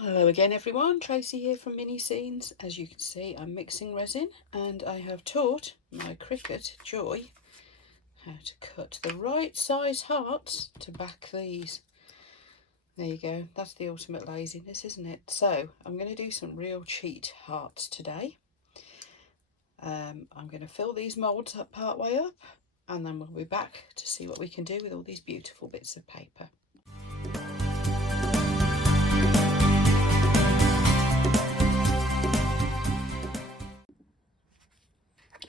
Well, hello again everyone, Tracy here from MiniScenes. As you can see, I'm mixing resin and I have taught my Cricut Joy how to cut the right size hearts to back these. There you go, that's the ultimate laziness, isn't it? So I'm going to do some real cheat hearts today. I'm going to fill these moulds up part way up and then we'll be back to see what we can do with all these beautiful bits of paper.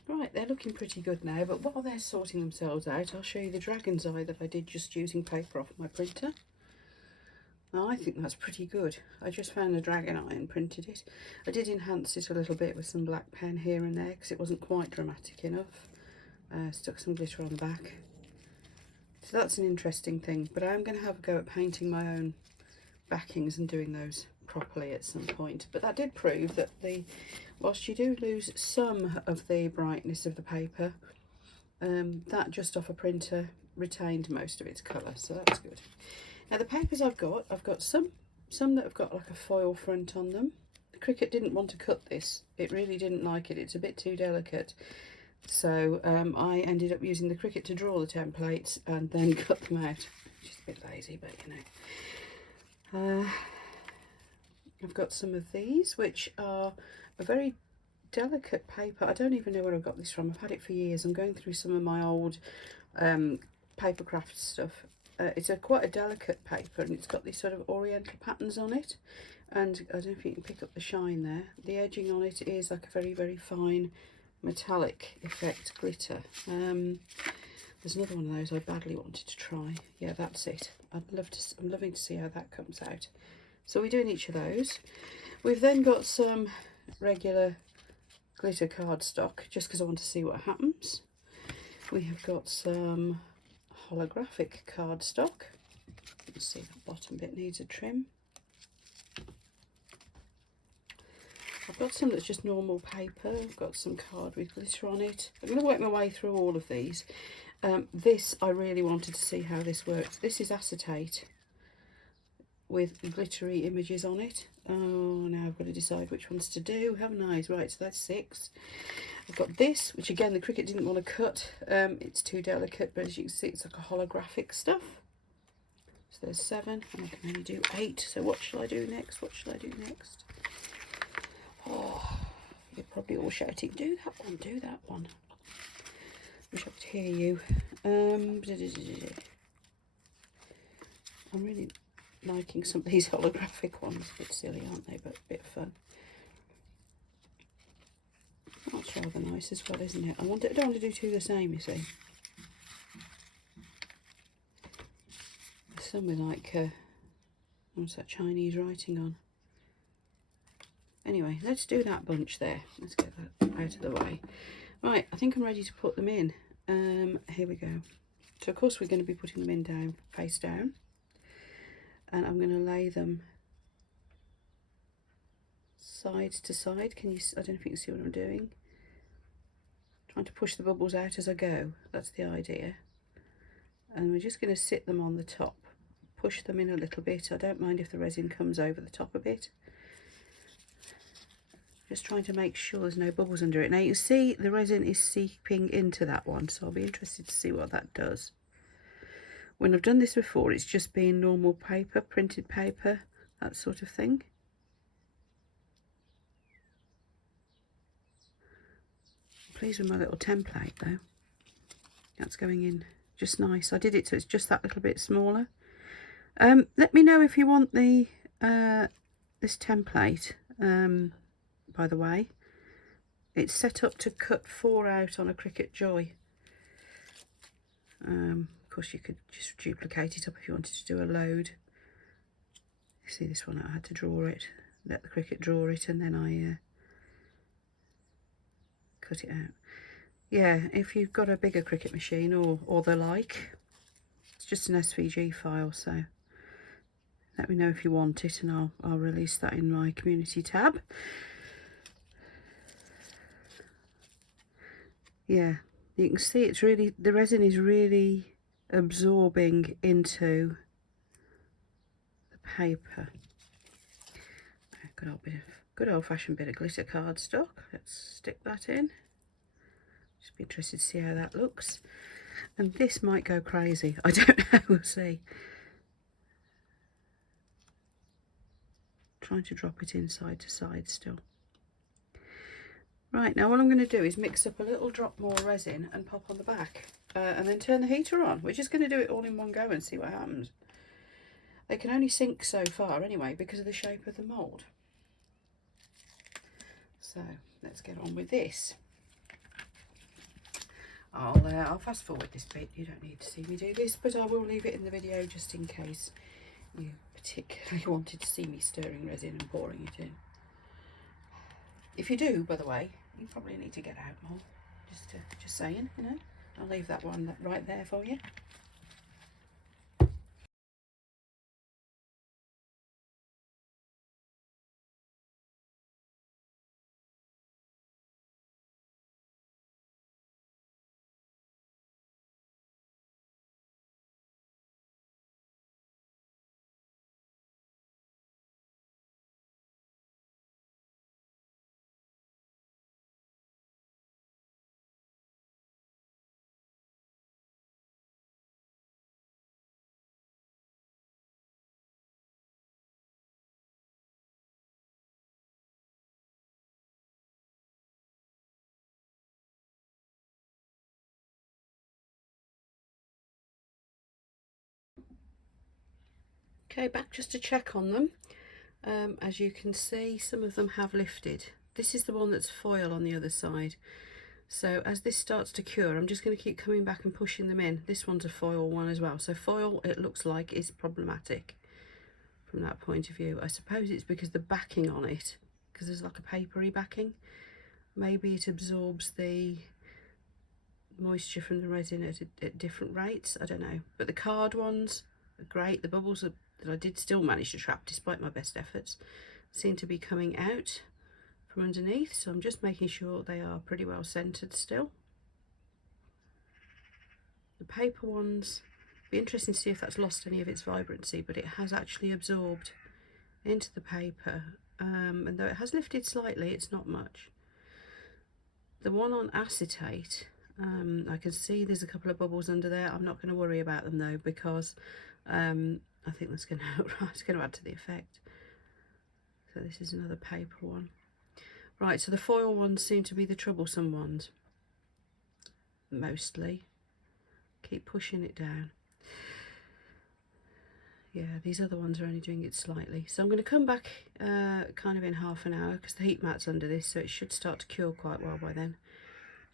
Right, they're looking pretty good now, but while they're sorting themselves out, I'll show you the dragon's eye that I did just using paper off my printer. Now, I think that's pretty good. I just found the dragon eye and printed it. I did enhance it a little bit with some black pen here and there because it wasn't quite dramatic enough. Stuck some glitter on the back. So that's an interesting thing, but I am going to have a go at painting my own backings and doing those properly at some point. But that did prove that whilst you do lose some of the brightness of the paper, that just off a printer retained most of its colour, so that's good. Now the papers I've got some that have got like a foil front on them. The Cricut didn't want to cut this, it really didn't like it, it's a bit too delicate. So I ended up using the Cricut to draw the templates and then cut them out. Just a bit lazy, but you know. I've got some of these, which are a very delicate paper. I don't even know where I got this from. I've had it for years. I'm going through some of my old paper craft stuff. It's quite a delicate paper, and it's got these sort of oriental patterns on it. And I don't know if you can pick up the shine there. The edging on it is like a very, very fine metallic effect glitter. There's another one of those I badly wanted to try. Yeah, that's it. I'm loving to see how that comes out. So we're doing each of those. We've then got some regular glitter cardstock, just because I want to see what happens. We have got some holographic cardstock. You can see the bottom bit needs a trim. I've got some that's just normal paper. I've got some card with glitter on it. I'm going to work my way through all of these. This, I really wanted to see how this works. This is acetate with glittery images on it. Oh, now I've got to decide which ones to do, haven't I? Right, so that's 6. I've got this, which again the Cricut didn't want to cut. It's too delicate, but as you can see, it's like a holographic stuff. So there's 7, and I can only do 8. So what shall I do next? What shall I do next? Oh, you're probably all shouting, do that one, do that one. Wish I could hear you. I'm really liking some of these holographic ones. A bit silly, aren't they? But a bit of fun. That's rather nice as well, isn't it? I don't want to do two the same, you see. There's some with like, what's that Chinese writing on? Anyway, let's do that bunch there. Let's get that out of the way. Right, I think I'm ready to put them in. Here we go. So of course we're going to be putting them in down, face down. And I'm going to lay them side to side. I don't know if you can see what I'm doing. Trying to push the bubbles out as I go. That's the idea. And we're just going to sit them on the top. Push them in a little bit. I don't mind if the resin comes over the top a bit. Just trying to make sure there's no bubbles under it. Now you see the resin is seeping into that one, so I'll be interested to see what that does. When I've done this before, it's just been normal paper, printed paper, that sort of thing. I'm pleased with my little template though. That's going in just nice. I did it so it's just that little bit smaller. Let me know if you want the this template. By the way, it's set up to cut 4 out on a Cricut Joy. Of course you could just duplicate it up if you wanted to do a load. You see this one, I had to draw it, let the Cricut draw it, and then I cut it out. Yeah, if you've got a bigger Cricut machine or the like, it's just an SVG file, so let me know if you want it and I'll release that in my community tab. Yeah, you can see it's really, the resin is really absorbing into the paper. good old-fashioned bit of glitter cardstock. Let's stick that in. Just be interested to see how that looks. And this might go crazy. I don't know. We'll see. Trying to drop it in side to side still. Right, now what I'm going to do is mix up a little drop more resin and pop on the back. And then turn the heater on. We're just going to do it all in one go and see what happens. They can only sink so far anyway because of the shape of the mould. So let's get on with this. I'll fast forward this bit. You don't need to see me do this, but I will leave it in the video just in case you particularly wanted to see me stirring resin and pouring it in. If you do, by the way, you probably need to get out more. Just saying, you know. I'll leave that one right there for you. Okay, back just to check on them. As you can see, some of them have lifted. This is the one that's foil on the other side. So as this starts to cure, I'm just going to keep coming back and pushing them in. This one's a foil one as well. So foil, it looks like, is problematic from that point of view. I suppose it's because the backing on it, because there's like a papery backing. Maybe it absorbs the moisture from the resin at different rates. I don't know. But the card ones are great. The bubbles that I did still manage to trap despite my best efforts seem to be coming out from underneath, so I'm just making sure they are pretty well centered still. The paper ones, be interesting to see if that's lost any of its vibrancy, but it has actually absorbed into the paper, and though it has lifted slightly, it's not much. The one on acetate, I can see there's a couple of bubbles under there. I'm not going to worry about them though, because I think that's going to add to the effect. So this is another paper one. Right, so the foil ones seem to be the troublesome ones, mostly. Keep pushing it down. Yeah, these other ones are only doing it slightly. So I'm going to come back kind of in half an hour, because the heat mat's under this, so it should start to cure quite well by then.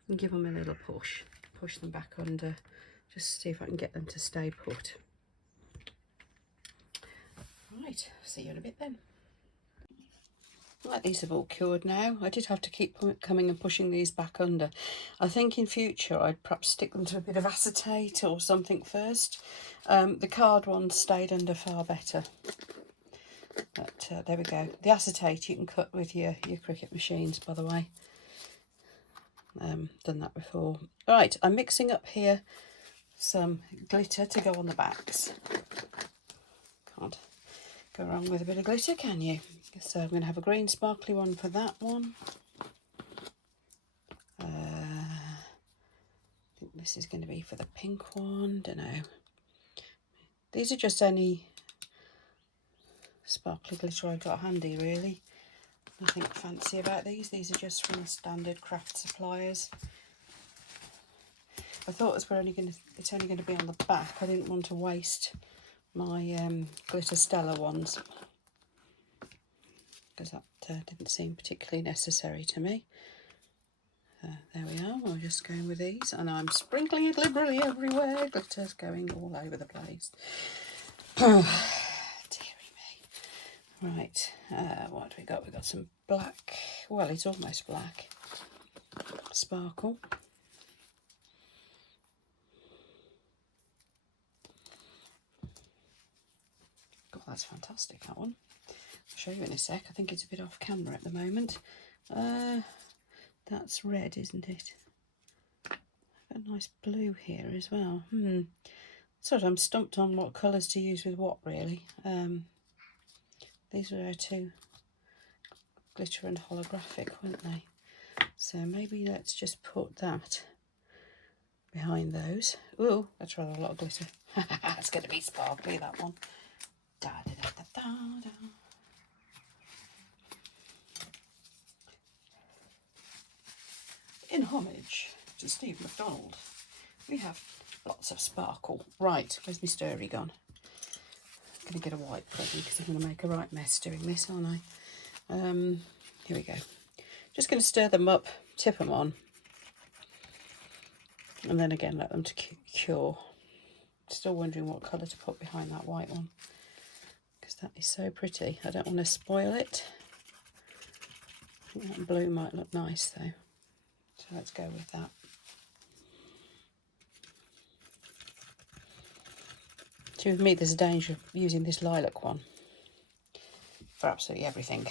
And give them a little push. Push them back under, just to see if I can get them to stay put. Right, see you in a bit then. Right, these have all cured now. I did have to keep coming and pushing these back under. I think in future I'd perhaps stick them to a bit of acetate or something first. The card ones stayed under far better. But there we go. The acetate you can cut with your Cricut machines, by the way. Done that before. Right, I'm mixing up here some glitter to go on the backs. Can't go wrong with a bit of glitter, can you? So I'm going to have a green sparkly one for that one. I think this is going to be for the pink one, don't know. These are just any sparkly glitter I got handy, really. Nothing fancy about these. These are just from the standard craft suppliers. I thought it's only going to be on the back. I didn't want to waste my glitter Stella ones, because that didn't seem particularly necessary to me. There we are. We're just going with these, and I'm sprinkling it liberally everywhere. Glitter's going all over the place. Dearie me. Right, what do we got? We've got some black, well, it's almost black, sparkle. God, that's fantastic, that one. I'll show you in a sec. I think it's a bit off camera at the moment. That's red, isn't it? Got a nice blue here as well. Sort of, I'm stumped on what colours to use with what, really. These are our two glitter and holographic, weren't they? So maybe let's just put that behind those. Oh, that's rather a lot of glitter. It's going to be sparkly, that one. Da, da, da, da, da, da. In homage to Steve McDonald, we have lots of sparkle. Right, where's my stirry gone? I'm going to get a wipe ready because I'm going to make a right mess doing this, aren't I? Here we go. Just going to stir them up, tip them on, and then again let them to cure. Still wondering what colour to put behind that white one, because that is so pretty. I don't want to spoil it. I think that blue might look nice though, so let's go with that. See, with me there's a danger of using this lilac one for absolutely everything,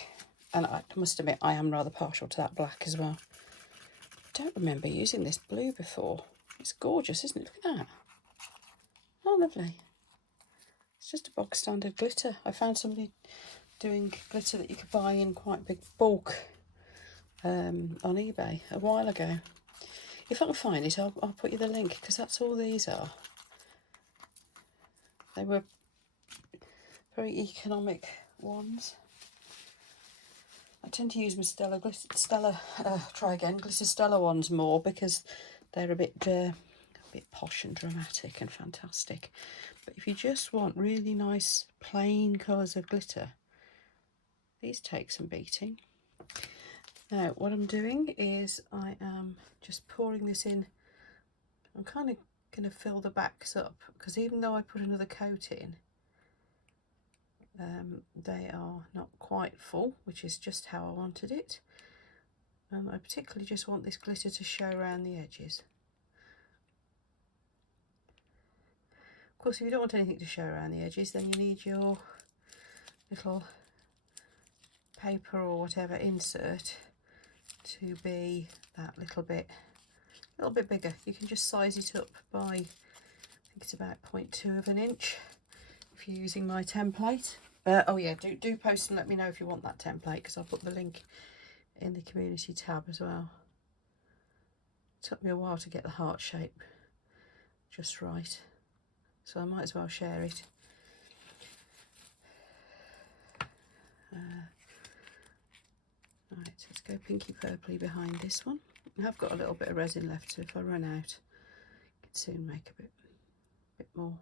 and I must admit I am rather partial to that black as well. I don't remember using this blue before. It's gorgeous, isn't it? Look at that. Oh, lovely. It's just a box standard glitter. I found somebody doing glitter that you could buy in quite big bulk on eBay a while ago. If I can find it, I'll put you the link, because that's all these are. They were very economic ones. I tend to use my Glitter Stella ones more, because they're a bit posh and dramatic and fantastic. But if you just want really nice plain colours of glitter, these take some beating. Now what I'm doing is I am just pouring this in. I'm kind of going to fill the backs up, because even though I put another coat in, they are not quite full, which is just how I wanted it. And I particularly just want this glitter to show around the edges. Of course, if you don't want anything to show around the edges, then you need your little paper or whatever insert to be that little bit bigger. You can just size it up by, I think it's about 0.2 of an inch if you're using my template. Oh yeah, do post and let me know if you want that template, because I'll put the link in the community tab as well. It took me a while to get the heart shape just right, so I might as well share it. Right, let's go pinky purpley behind this one. I have got a little bit of resin left, so if I run out, I can soon make a bit more.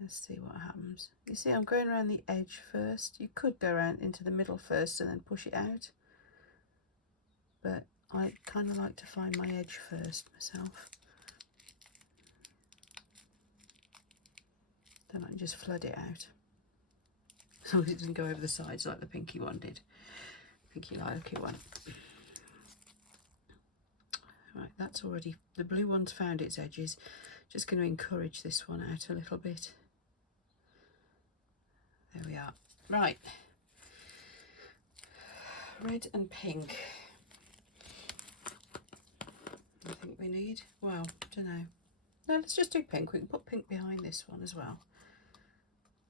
Let's see what happens. You see, I'm going around the edge first. You could go around into the middle first and then push it out, but I kind of like to find my edge first myself. Then I can just flood it out, as long as it doesn't go over the sides like the pinky one did. Pinky lilac one. Right, that's already, the blue one's found its edges. Just going to encourage this one out a little bit. There we are. Right, red and pink. I think we need, well, don't know. No, let's just do pink. We can put pink behind this one as well.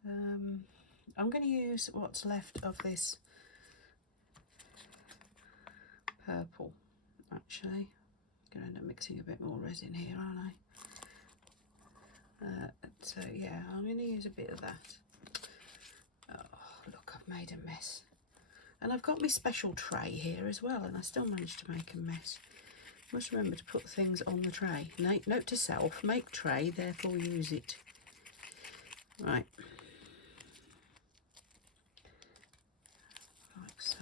I'm going to use what's left of this purple, actually. I'm going to end up mixing a bit more resin here, aren't I? So yeah, I'm going to use a bit of that. Oh, look, I've made a mess. And I've got my special tray here as well, and I still managed to make a mess. Must remember to put things on the tray. Note to self, make tray, therefore use it. Right. Like so.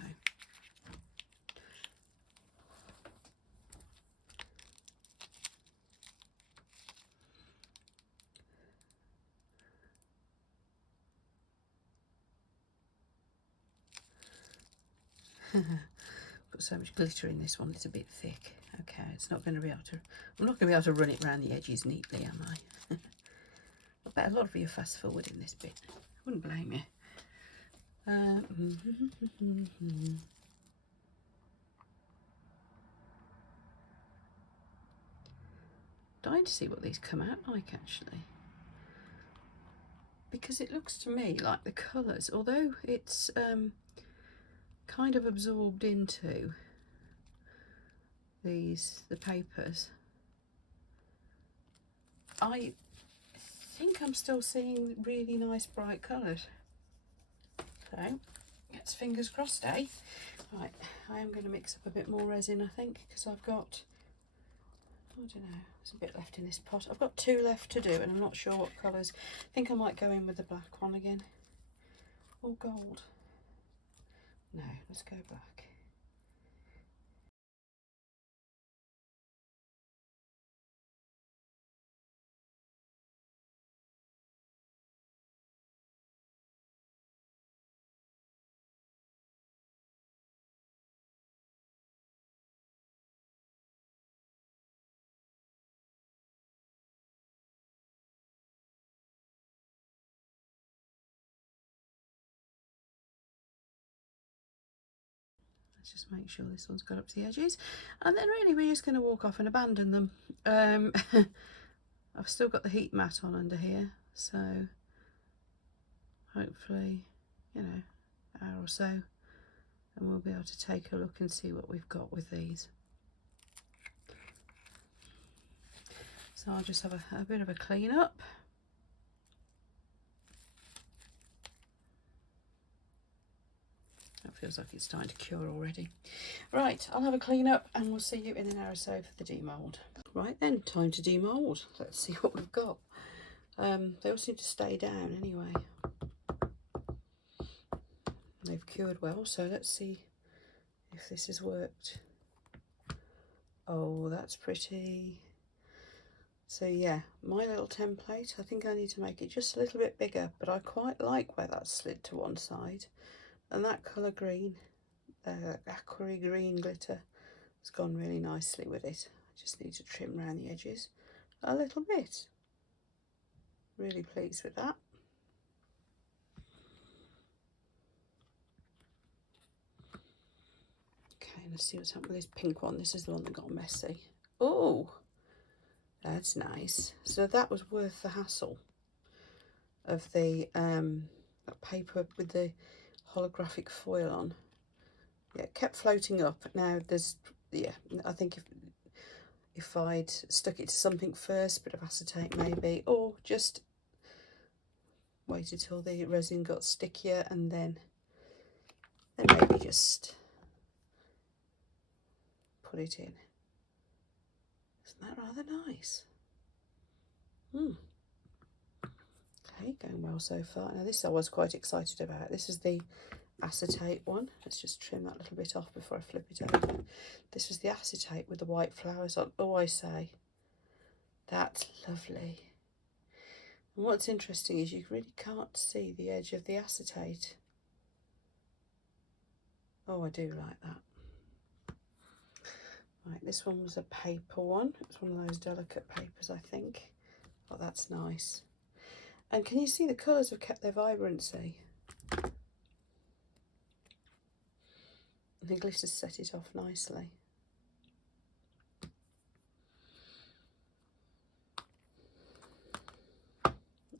Put so much glitter in this one, it's a bit thick. Okay, it's not going to be able to, I'm not going to be able to run it around the edges neatly, am I? I bet a lot of you are fast forward in this bit. I wouldn't blame you. Dying to see what these come out like, actually. Because it looks to me like the colours, although it's kind of absorbed into the papers, I think I'm still seeing really nice bright colours. So, it's fingers crossed, eh? Right, I am going to mix up a bit more resin, I think, because I've got, I don't know, there's a bit left in this pot. I've got 2 left to do, and I'm not sure what colours. I think I might go in with the black one again. Or gold. No, let's go black. Let's just make sure this one's got up to the edges, and then really we're just going to walk off and abandon them. I've still got the heat mat on under here, so hopefully, you know, an hour or so, and we'll be able to take a look and see what we've got with these. So I'll just have a bit of a clean up. That feels like it's starting to cure already. Right, I'll have a clean up and we'll see you in an hour or so for the demould. Right then, time to demould. Let's see what we've got. They all seem to stay down anyway. They've cured well, so let's see if this has worked. Oh, that's pretty. So yeah, my little template, I think I need to make it just a little bit bigger, but I quite like where that's slid to one side. And that colour green, aqua green glitter, has gone really nicely with it. I just need to trim around the edges a little bit. Really pleased with that. Okay, let's see what's happened with this pink one. This is the one that got messy. Oh, that's nice. So that was worth the hassle of the that paper with the holographic foil on. Yeah, it kept floating up. Now there's, yeah, I think if I'd stuck it to something first, bit of acetate maybe, or just waited till the resin got stickier and then maybe just put it in. Isn't that rather nice? Okay, going well so far. Now this I was quite excited about. This is the acetate one. Let's just trim that little bit off before I flip it over. This was the acetate with the white flowers on. Oh, I say, that's lovely. And what's interesting is you really can't see the edge of the acetate. Oh, I do like that. Right, this one was a paper one. It's one of those delicate papers, I think. Oh, that's nice. And can you see the colours have kept their vibrancy? The glitter set it off nicely.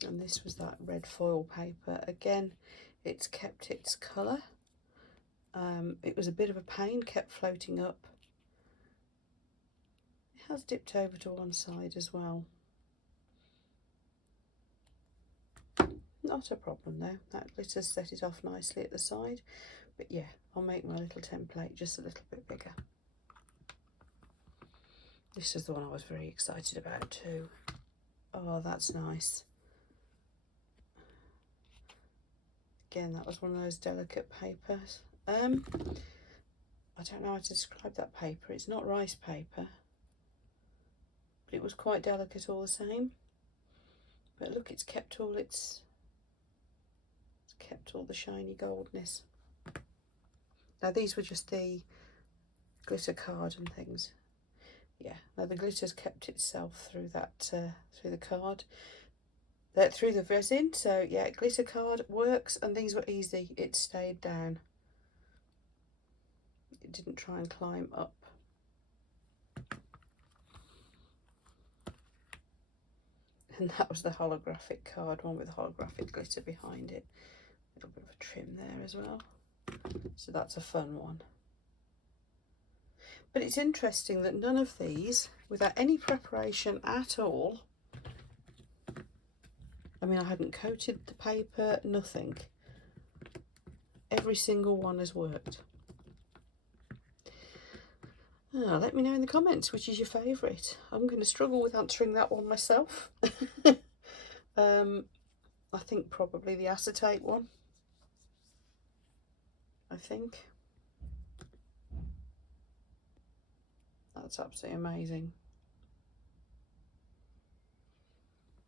And this was that red foil paper. Again, it's kept its colour. It was a bit of a pain, kept floating up. It has dipped over to one side as well. Not a problem though, that glitter set it off nicely at the side. But yeah, I'll make my little template just a little bit bigger. This is the one I was very excited about too. Oh, that's nice. Again, that was one of those delicate papers. I don't know how to describe that paper. It's not rice paper, but it was quite delicate all the same. But look, it's kept all the shiny goldness. Now these were just the glitter card and things. Yeah, now the glitter's kept itself through that, through the card, through the resin. So yeah, glitter card works, and these were easy. It stayed down. It didn't try and climb up. And that was the holographic card, one with holographic glitter behind it. A little bit of a trim there as well. So that's a fun one. But it's interesting that none of these, without any preparation at all, I mean, I hadn't coated the paper, nothing. Every single one has worked. Let me know in the comments which is your favourite. I'm going to struggle with answering that one myself. I think probably the acetate one. I think. That's absolutely amazing.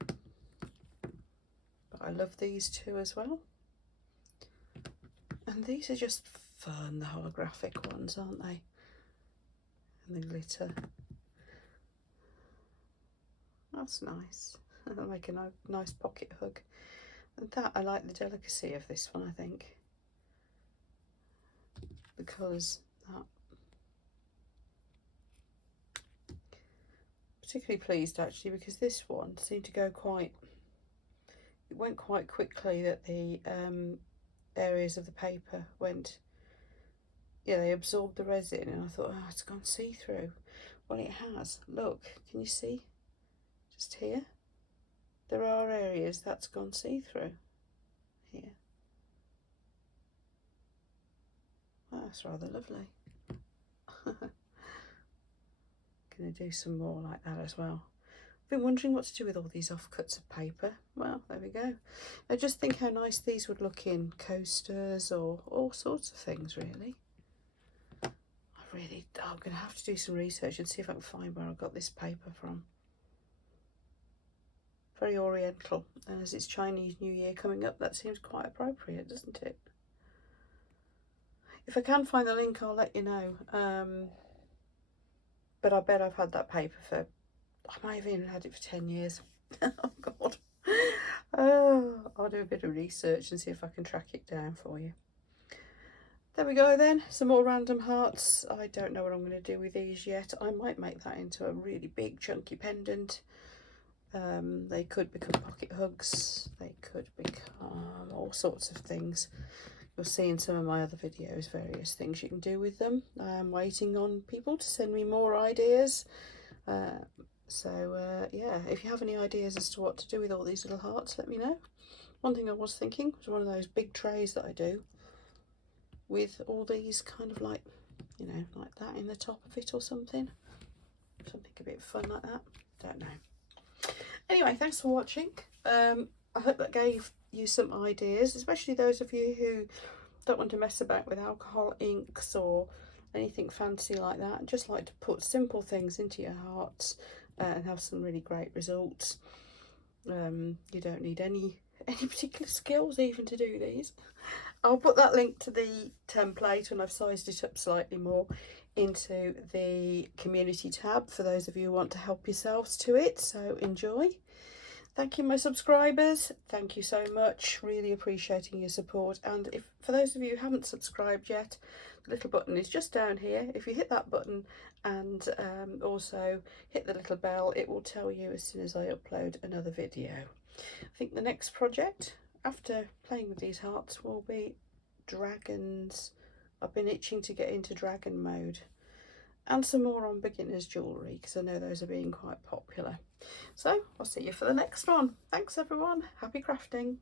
But I love these two as well. And these are just fun, the holographic ones, aren't they? And the glitter. That's nice. That'll make a nice pocket hug. And that, I like the delicacy of this one, I think. The colours, that. Particularly pleased actually, because this one seemed to go quite, it went quite quickly, that the areas of the paper went, yeah, they absorbed the resin, and I thought, oh, it's gone see-through. Well, it has. Look, can you see? Just here. There are areas that's gone see-through. Here. Well, that's rather lovely. Going to do some more like that as well. I've been wondering what to do with all these offcuts of paper. Well, there we go. I just think how nice these would look in coasters or all sorts of things, really. I'm going to have to do some research and see if I can find where I got this paper from. Very oriental, and as it's Chinese New Year coming up, that seems quite appropriate, doesn't it? If I can find the link, I'll let you know. But I bet I've had that paper for, I might have even had it for 10 years. Oh God. Oh, I'll do a bit of research and see if I can track it down for you. There we go then, some more random hearts. I don't know what I'm going to do with these yet. I might make that into a really big chunky pendant. They could become pocket hugs. They could become all sorts of things. You'll see in some of my other videos various things you can do with them. I'm waiting on people to send me more ideas. Yeah, if you have any ideas as to what to do with all these little hearts, let me know. One thing I was thinking was one of those big trays that I do with all these kind of like, you know, like that in the top of it or something. Something a bit fun like that. Don't know. Anyway, thanks for watching. I hope that gave you some ideas, especially those of you who don't want to mess about with alcohol inks or anything fancy like that. Just like to put simple things into your hearts and have some really great results. You don't need any particular skills even to do these. I'll put that link to the template, and I've sized it up slightly more, into the community tab for those of you who want to help yourselves to it. So enjoy. Thank you, my subscribers. Thank you so much. Really appreciating your support. And if for those of you who haven't subscribed yet, the little button is just down here. If you hit that button and also hit the little bell, it will tell you as soon as I upload another video. I think the next project after playing with these hearts will be dragons. I've been itching to get into dragon mode, and some more on beginners jewellery, because I know those are being quite popular. So I'll see you for the next one. Thanks everyone. Happy crafting.